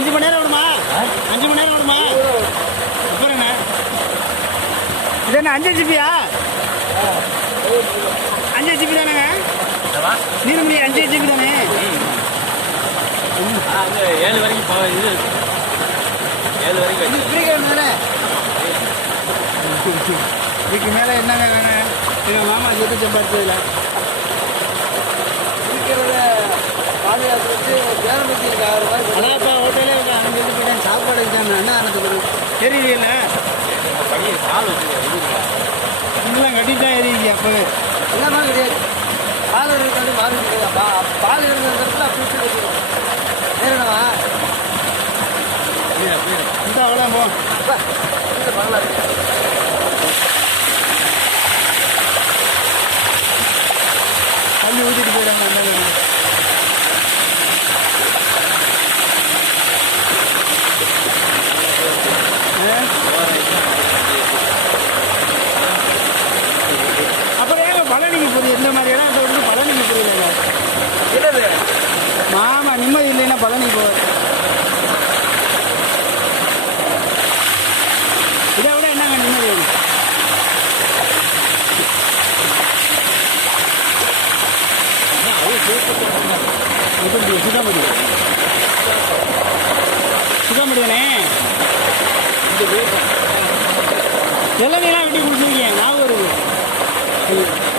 5 மணி நேரம் விடுமா? 5 மணி நேரம் விடுமா? அப்புறம் என்ன இது என்ன 5 ஜிபியா? 5 ஜிபி தானேங்க? நீலமணி 5 ஜிபி தானே? 7 வரைக்கும் இது 7 வரைக்கும் ஸ்பீக்கர் மேலே இதுக்கு மேலே என்னங்க வேணும்? எங்கள் மாமா சேர்த்து சம்பாதிச்சதில்ல இருக்கிறத பாதுகாப்பு வச்சு பேரம்பத்திக்கு 1000 ரூபாய் அதான் இப்போ ஹோட்டலே அங்கே இருந்து போயிட்டேன் சாப்பாடு இருக்காங்க அன்னதானத்துக்கு தெரியல பால் இதெல்லாம் கட்டிட்டு தான் எரியுது அப்போவே என்னமா கிடையாது. பால் இருக்கிறது மாறி கிடையாதுப்பா. பால் இருக்கிற இடத்துல அப்படி வச்சுருக்கோம். நேரடா இந்த அவ்வளோ போ பண்ணலாம். தள்ளி ஊற்றிட்டு போயிடாங்க அந்த அப்புறம் ஏங்க பழனிக்கு புரியுது இந்த மாதிரி இடம் சொல்லிட்டு பழனிக்கு புரியல என்னது மாமா நிம்மதி இல்லைன்னா பழனிக்கு போவார் இதை விட என்னங்க நிம்மதி வேணும் எப்படி சுதாமடி சுதாமடிதானே எல்லாமே வெட்டி கொடுத்துருக்கீங்க ஞாபகம் இருக்குது